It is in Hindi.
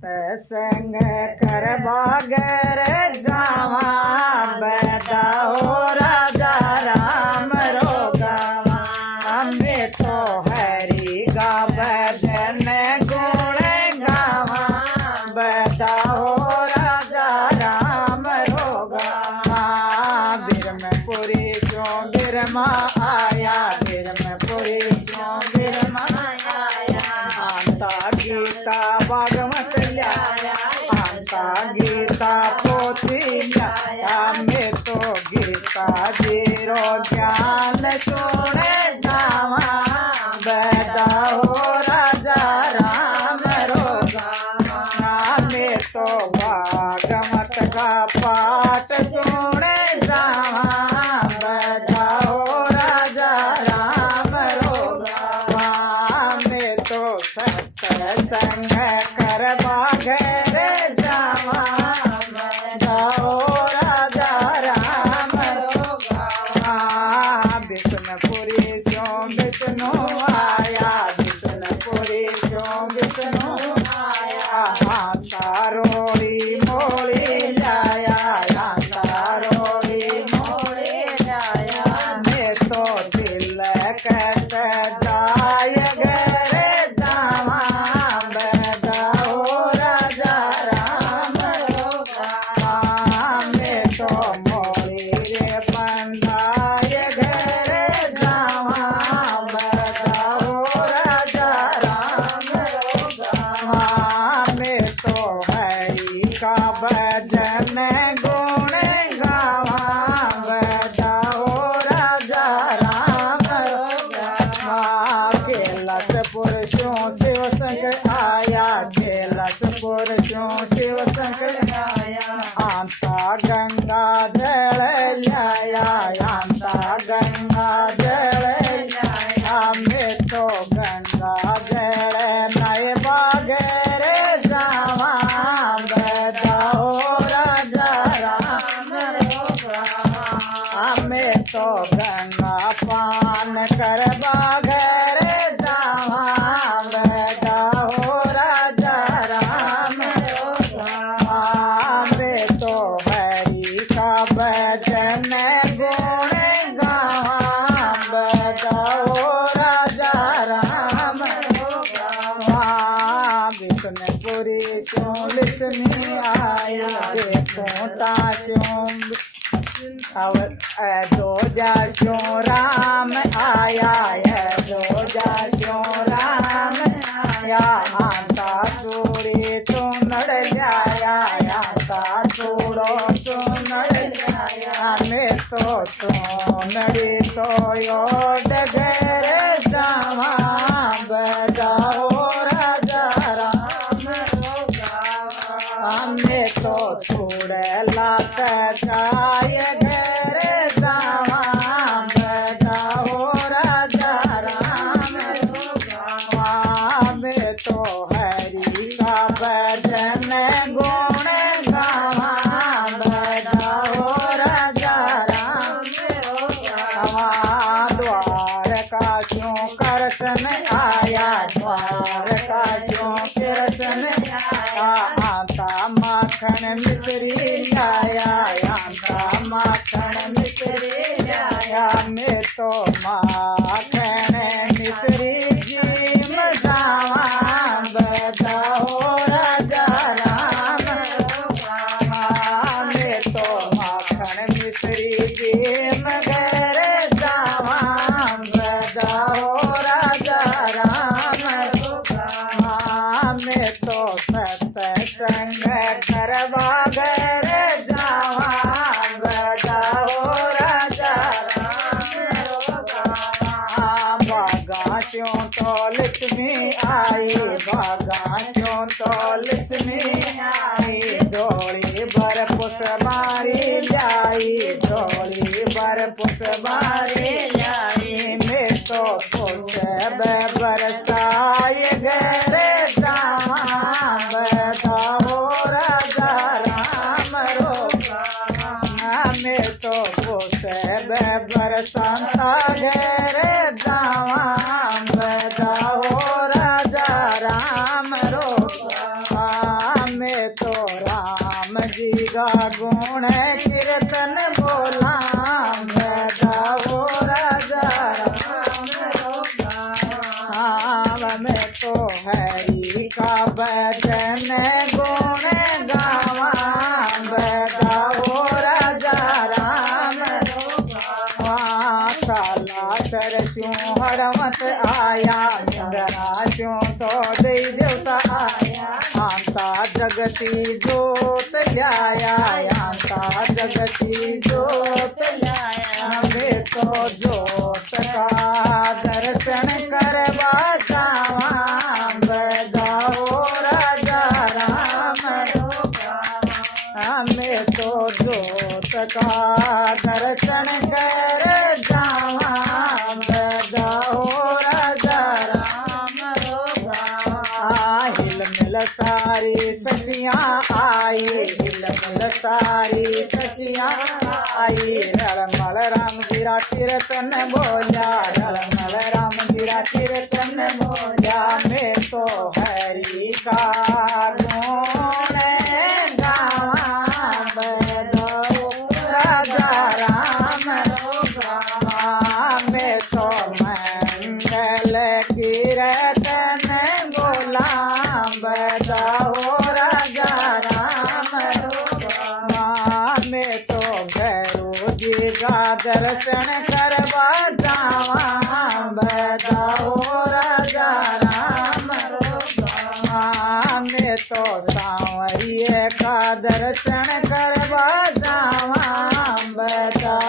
संग कर बागर जावा बैदा हो राजा राम रोगावा। हमें तो हरि गा भजन गुण गावा बैदा हो राजा राम रोगावा। बिरमपुरी जो बिरमा आया बिरमपुरी जो बिरमा आया। आंता गीता भागवत लाया आंता गीता पोथी लाया। मैं तो गीता जीरो ज्ञान सुने जावा बैदा हो राजा राम रोगावा। मैं तो भागवत का पाठ सुने जावा बैदा हो राजा राम रोगावा। मैं तो सत्संग कर बागर जावा बैदा हो राजा राम रोगावा। विष्णुपुरी सो विष्णु आया विष्णुपुरी सो विष्णु आया। तारोड़ी मोड़ी लाया तारोड़ी मोड़ी लाया। मैं तो तिलक सजाय घरे जावा बैदा हो राजा राम रोगावा। मैं तो मोरी रे बंधाय घरे जावा बैदा हो राजा राम रोगावा। मैं तो हरि का भजन गुण गावा बैदा हो राजा राम रोगावा। कैलाश पुरुषों शिव शंकर आया कैलाश पुरुषों शिव शंकर आया। आंता गंगा जल लाया आंता गंगा जल लाया। मैं तो गंगा जल नए बागर जावा बैदा हो राजा राम रोगावा। मैं तो गंगा पान कर बागर जावा बैदा हो राजा राम रोगावा। मैं तो हरि का भजन गुण गावा बैदा हो राजा राम रोगावा। विष्णुपुरी सो लक्ष्मी आया देखोटा सो दो जासो राम आया दो जासो राम आया। आंता चूड़ी चुनड़ लाया आंता चूड़ो चुनड़ लाया। मैं तो चुनड़ी तो यो डगरे जावा बैदा हो राजा राम रोगावा। मैं तो चूड़ला सजाय घरे जावा बैदा हो राजा राम रोगावा। मैं तो हरि का भजन गुण गावा बैदा हो राजा राम रोगावा। द्वारका स्यों करसन आया द्वारका स्यों करसन आया। आंता माखन मिश्री लाया आंता माखन मिश्री लाया। मैं तो माखन मिश्री जी जावा बैदा हो राजा राम रोगावा। मैं तो माखन मिश्री जी घरे जावा बैदा हो राजा राम रोगावा। मैं तो सत्संग कर बागर जावा बैदा हो राजा राम रोगावा। बागास्यों तो लक्ष्मी आई बागास्यों तो लक्ष्मी आई। जोड़ी बर पुष्पारी लाई जोड़ी बर पुष्पारी लाई। मैं तो पुष्प बरसाए घरे जावा बैदा हो राजा राम रोगावा। मैं तो पुष्प बरसाता घरे जावा बैदा हो राजा राम रोगावा। में तो राम जी का गुण कीर्तन बोला गाओ राजा राम में तो हरि का भजन गुण गावा गाओ राजा राम काला सरस्यों हरमत आया इंद्रास्यों तो दे देवता आया आंता जगती जोत ल्याया आंता जगती जोत ल्याया हमें तो जोत का दर्शन करवा जावा गाओ राजा राम हमें तो जोत का दर्शन कर जावा गाओ राजा राम हिल मिल सारी सखियां आई हिल मिल सारी सखियां आई रलमल राम गिरा कीर्तन बोला रलमल राम गिरा कीर्तन बोला मैं तो हरि का गुण राजा राम में तो मंगल कीर्तन बोला बजाओ राजा राम में तो भैरू जी का दर्शन